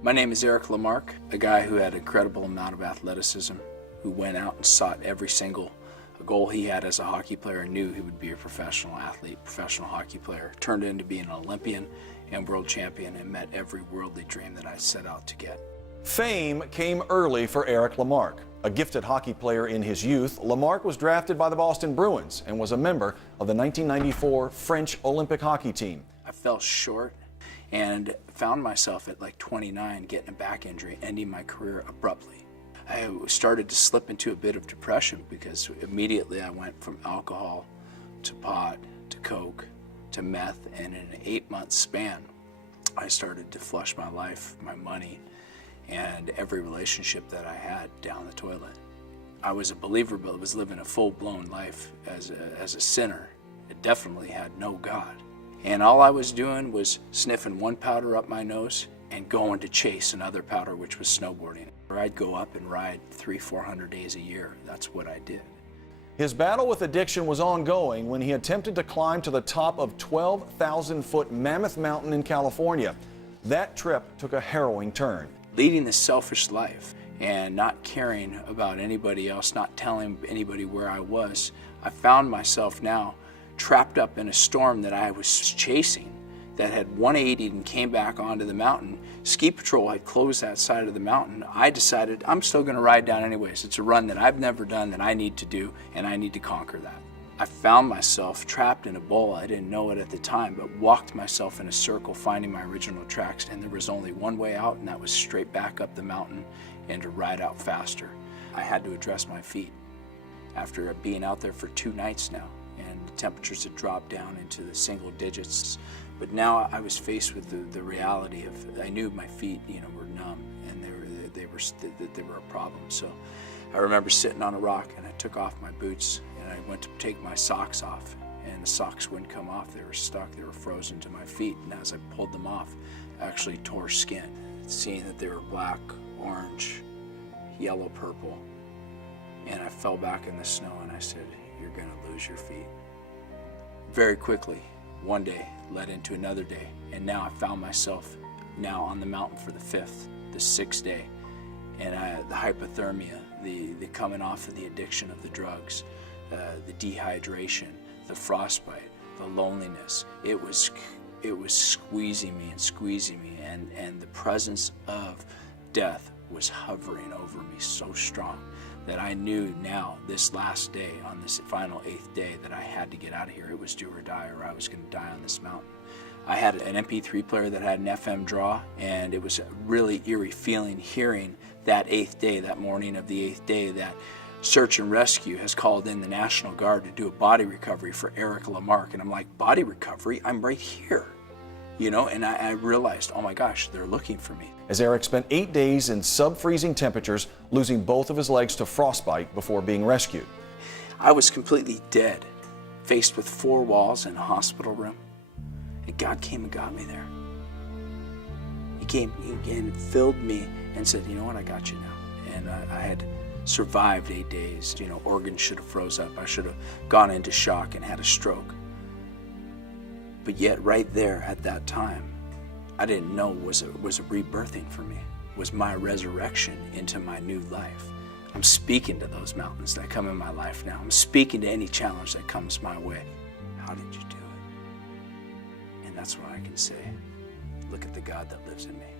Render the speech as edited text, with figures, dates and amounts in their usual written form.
My name is Eric Lamarque, a guy who had an incredible amount of athleticism, who went out and sought every single goal he had as a hockey player and knew he would be a professional athlete, professional hockey player, turned into being an Olympian and world champion, and met every worldly dream that I set out to get. Fame came early for Eric Lamarque. A gifted hockey player in his youth, Lamarque was drafted by the Boston Bruins and was a member of the 1994 French Olympic hockey team. I fell short and found myself at like 29 getting a back injury, ending my career abruptly. I started to slip into a bit of depression because immediately I went from alcohol to pot to coke to meth, and in an 8-month span I started to flush my life, my money, and every relationship that I had down the toilet. I was a believer, but was living a full-blown life as a sinner. It definitely had no God. And all I was doing was sniffing one powder up my nose and going to chase another powder, which was snowboarding. I'd go up and ride 300-400 days a year. That's what I did. His battle with addiction was ongoing when he attempted to climb to the top of 12,000-foot Mammoth Mountain in California. That trip took a harrowing turn. Leading this selfish life and not caring about anybody else, not telling anybody where I was, I found myself now trapped up in a storm that I was chasing that had 180'd and came back onto the mountain. Ski Patrol had closed that side of the mountain. I decided I'm still going to ride down anyways. It's a run that I've never done that I need to do, and I need to conquer that. I found myself trapped in a bowl. I didn't know it at the time, but walked myself in a circle finding my original tracks, and there was only one way out, and that was straight back up the mountain and to ride out faster. I had to address my feet. After being out there for 2 nights now, and the temperatures had dropped down into the single digits, but now I was faced with the reality of, I knew my feet, were numb, and they were a problem. So I remember sitting on a rock, and I took off my boots, and I went to take my socks off, and the socks wouldn't come off. They were stuck, they were frozen to my feet, and as I pulled them off, I actually tore skin, seeing that they were black, orange, yellow, purple, and I fell back in the snow, and I said, "You're gonna lose your feet." Very quickly, one day led into another day, and now I found myself now on the mountain for the 6th day, and the hypothermia, the coming off of the addiction of the drugs, the dehydration, the frostbite, the loneliness, it was squeezing me, and the presence of death was hovering over me so strong that I knew now, this last day, on this final 8th day, that I had to get out of here. It was do or die, or I was going to die on this mountain. I had an MP3 player that had an FM draw, and it was a really eerie feeling hearing that 8th day, that morning of the 8th day, that Search and Rescue has called in the National Guard to do a body recovery for Eric Lamarque. And I'm like, body recovery? I'm right here. And I realized, oh my gosh, they're looking for me. As Eric spent 8 days in sub-freezing temperatures, losing both of his legs to frostbite before being rescued. I was completely dead, faced with 4 walls in a hospital room, and God came and got me there. He came and filled me and said, "You know what, I got you now." And I had survived 8 days. Organs should have froze up. I should have gone into shock and had a stroke. But yet right there at that time, I didn't know was a rebirthing for me, was my resurrection into my new life. I'm speaking to those mountains that come in my life now. I'm speaking to any challenge that comes my way. How did you do it? And that's what I can say. Look at the God that lives in me.